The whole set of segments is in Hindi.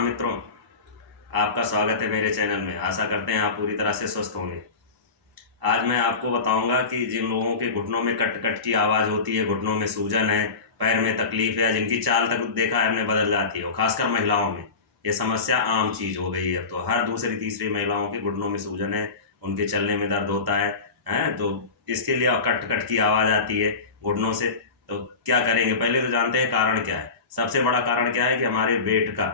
नमस्कार मित्रों, आपका स्वागत है मेरे चैनल में। आशा करते हैं आप पूरी तरह से स्वस्थ होंगे। आज मैं आपको बताऊंगा कि जिन लोगों के घुटनों में कट कट की आवाज़ होती है, घुटनों में सूजन है, पैर में तकलीफ है, जिनकी चाल तक देखा है हमने बदल जाती है, और खासकर महिलाओं में ये समस्या आम चीज़ हो गई है। अब तो हर दूसरी तीसरी महिलाओं के घुटनों में सूजन है, उनके चलने में दर्द होता है तो इसके लिए कट कट की आवाज़ आती है घुटनों से। तो क्या करेंगे, पहले तो जानते हैं कारण क्या है। सबसे बड़ा कारण क्या है कि हमारे वेट का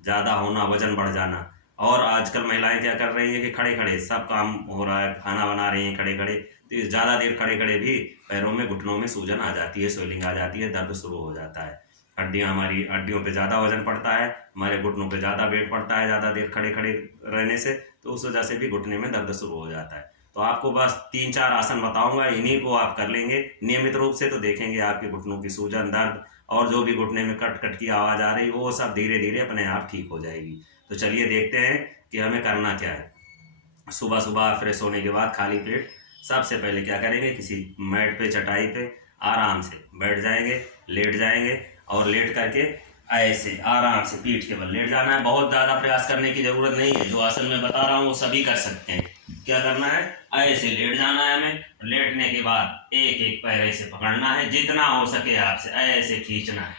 ज़्यादा होना, वजन बढ़ जाना। और आजकल महिलाएं क्या कर रही हैं कि खड़े खड़े सब काम हो रहा है, खाना बना रही हैं खड़े खड़े, तो ज़्यादा देर खड़े खड़े भी पैरों में घुटनों में सूजन आ जाती है, स्वेलिंग आ जाती है, दर्द शुरू हो जाता है। हमारी हड्डियों पे ज़्यादा वजन पड़ता है, हमारे घुटनों पे ज़्यादा वेट पड़ता है ज़्यादा देर खड़े खड़े रहने से, तो उस वजह से भी घुटने में दर्द शुरू हो जाता है। तो आपको बस 3-4 आसन बताऊंगा, इन्हीं को आप कर लेंगे नियमित रूप से, तो देखेंगे आपके घुटनों की सूजन, दर्द और जो भी घुटने में कट कट की आवाज़ आ रही वो सब धीरे धीरे अपने आप ठीक हो जाएगी। तो चलिए देखते हैं कि हमें करना क्या है। सुबह सुबह फ्रेश होने के बाद खाली पेट सबसे पहले क्या करेंगे, किसी मैट पे, चटाई पे आराम से बैठ जाएंगे, लेट जाएंगे, और लेट करके ऐसे आराम से पीठ के बल लेट जाना है। बहुत ज़्यादा प्रयास करने की ज़रूरत नहीं है, जो आसन मैं बता रहा हूँ वो सभी कर सकते हैं। क्या करना है, ऐसे लेट जाना है हमें। लेटने के बाद एक एक पैर ऐसे पकड़ना है, जितना हो सके आपसे ऐसे खींचना है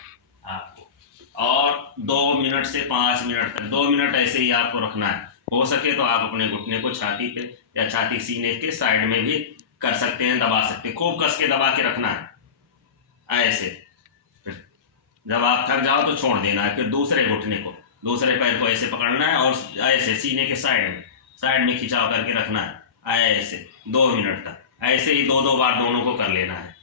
आपको, और 2 मिनट से 5 मिनट तक, 2 मिनट ऐसे ही आपको रखना है। हो सके तो आप अपने घुटने को छाती पे या छाती सीने के साइड में भी कर सकते हैं, दबा सकते हैं। खूब कस के दबा के रखना है ऐसे। फिर जब आप थक जाओ तो छोड़ देना है। फिर दूसरे घुटने को, दूसरे पैर को ऐसे पकड़ना है और ऐसे सीने के साइड में खिंचाव करके रखना है ऐसे 2 मिनट तक। ऐसे ही 2-2 बार दोनों को कर लेना है।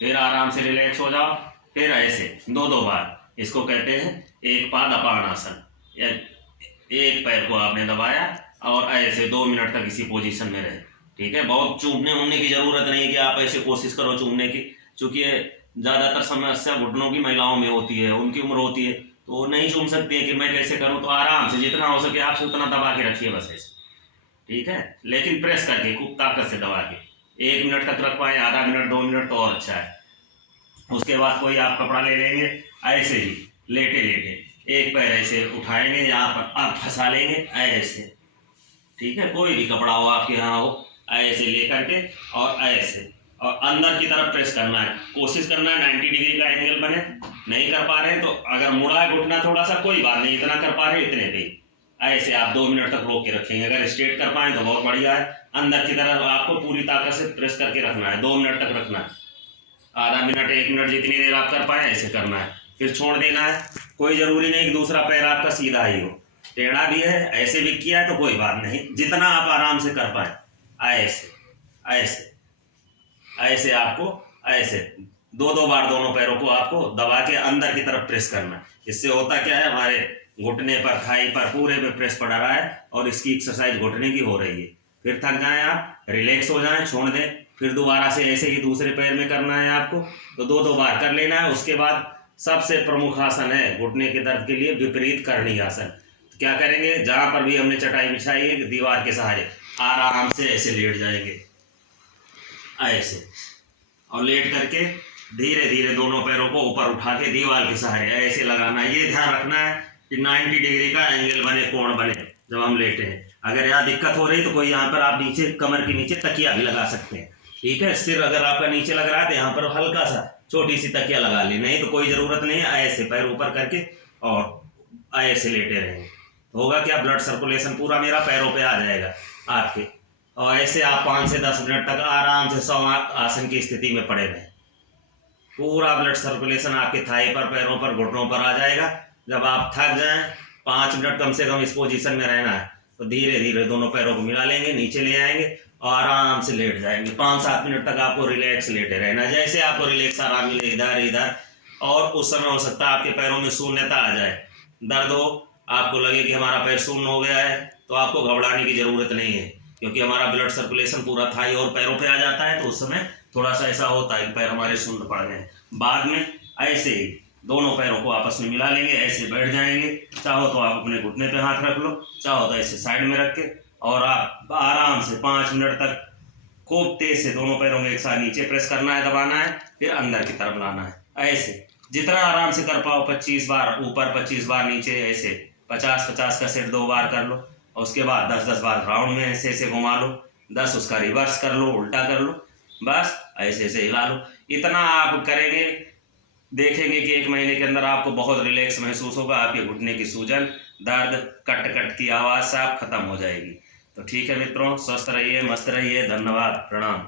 फिर आराम से रिलैक्स हो जाओ। फिर ऐसे 2-2 बार, इसको कहते हैं एक पाद अपान आसन। एक पैर को आपने दबाया और ऐसे 2 मिनट तक इसी पोजीशन में रहे। ठीक है, बहुत चूमने उमने की जरूरत नहीं है कि आप ऐसे कोशिश करो चूमने की, क्योंकि ज़्यादातर समस्या घुटनों की महिलाओं में होती है, उनकी उम्र होती है तो वो नहीं चूम सकती है कि मैं कैसे करूं। तो आराम से जितना हो सके आपसे उतना दबा के रखिए बस ऐसे। ठीक है, लेकिन प्रेस करके खूब ताकत से दबा के 1 मिनट तक रख पाए, आधा मिनट 2 मिनट तो और अच्छा है। उसके बाद कोई आप कपड़ा ले लेंगे, ऐसे ही लेटे लेटे एक पैर ऐसे उठाएंगे, यहाँ पर आप फंसा लेंगे ऐसे। ठीक है, कोई भी कपड़ा हो आपके यहाँ हो, ऐसे लेकर के और ऐसे, और अंदर की तरफ प्रेस करना है। कोशिश करना है 90 डिग्री का एंगल बने। नहीं कर पा रहे हैं तो अगर मुड़ा है घुटना थोड़ा सा, कोई बात नहीं, इतना कर पा रहे हैं इतने पे ऐसे आप 2 मिनट तक रोक के रखेंगे। अगर स्ट्रेट कर पाए तो बहुत बढ़िया है। अंदर की तरफ आपको पूरी ताकत से प्रेस करके रखना है, 2 मिनट तक रखना है। आधा मिनट 1 मिनट जितनी देर आप कर पाए ऐसे करना है, फिर छोड़ देना है। कोई ज़रूरी नहीं कि दूसरा पैर आपका सीधा ही हो, टेढ़ा भी है, ऐसे भी किया है तो कोई बात नहीं, जितना आप आराम से कर पाए ऐसे ऐसे ऐसे। आपको ऐसे 2-2 बार दोनों पैरों को आपको दबा के अंदर की तरफ प्रेस करना है। इससे होता क्या है, हमारे घुटने पर, थाई पर पूरे पे प्रेस पड़ रहा है और इसकी एक्सरसाइज घुटने की हो रही है। फिर थक जाएं आप, रिलैक्स हो जाएं, छोड़ दें, फिर दोबारा से ऐसे ही दूसरे पैर में करना है आपको। तो 2-2 बार कर लेना है। उसके बाद सबसे प्रमुख आसन है घुटने के दर्द के लिए विपरीत करणी आसन। तो क्या करेंगे, जहाँ पर भी हमने चटाई बिछाई है दीवार के सहारे आराम से ऐसे लेट जाएंगे ऐसे, और लेट करके धीरे धीरे दोनों पैरों को ऊपर उठा के दीवार के सहारे ऐसे लगाना है। ये ध्यान रखना है कि 90 डिग्री का एंगल बने, कोण बने जब हम लेटे हैं। अगर यहाँ दिक्कत हो रही तो कोई यहाँ पर आप नीचे कमर के नीचे तकिया भी लगा सकते हैं। ठीक है, सिर अगर आपका नीचे लग रहा है तो यहाँ पर हल्का सा छोटी सी तकिया लगा ली, नहीं तो कोई ज़रूरत नहीं है। ऐसे पैर ऊपर करके और ऐसे लेटे रहेंगे, होगा क्या, ब्लड सर्कुलेशन पूरा मेरा पैरों पे आ जाएगा आपके। और ऐसे आप 5 से 10 मिनट तक आराम से आसन की स्थिति में पड़े रहें। पूरा ब्लड सर्कुलेशन आपके थाई पर, पैरों पर, घुटनों पर आ जाएगा। जब आप थक जाएं, 5 मिनट कम से कम इस पोजीशन में रहना है, तो धीरे धीरे दोनों पैरों को मिला लेंगे, नीचे ले आएंगे और आराम से लेट जाएंगे। 5-7 मिनट तक आपको रिलैक्स लेटे रहना है। जैसे आपको रिलैक्स आराम मिले इधर इधर, और उस समय हो सकता है आपके पैरों में शून्यता आ जाए, दर्द हो, आपको लगे कि हमारा पैर शून्य हो गया है, तो आपको घबराने की ज़रूरत नहीं है, क्योंकि हमारा ब्लड सर्कुलेशन पूरा थाई और पैरों पे आ जाता है। तो उस समय थोड़ा सा ऐसा होता है कि पैर हमारे शून्य पड़ गए। बाद में ऐसे ही दोनों पैरों को आपस में मिला लेंगे, ऐसे बैठ जाएंगे। चाहो तो आप अपने घुटने पे हाथ रख लो, चाहो तो ऐसे साइड में रख के, और आप आराम से 5 मिनट तक खूब तेज से दोनों पैरों में एक साथ नीचे प्रेस करना है, दबाना है, फिर अंदर की तरफ लाना है। ऐसे जितना आराम से कर पाओ, 25 बार ऊपर 25 बार नीचे, ऐसे 50-50 का सेट 2 बार कर लो और उसके बाद 10-10 बार राउंड में ऐसे ऐसे घुमा लो, 10 उसका रिवर्स कर लो, उल्टा कर लो, बस ऐसे ऐसे हिला लो। इतना आप करेंगे, देखेंगे कि 1 महीने के अंदर आपको बहुत रिलैक्स महसूस होगा। आपके घुटने की सूजन, दर्द, कट कट की आवाज़ सब खत्म हो जाएगी। तो ठीक है मित्रों, स्वस्थ रहिए, मस्त रहिए, धन्यवाद, प्रणाम।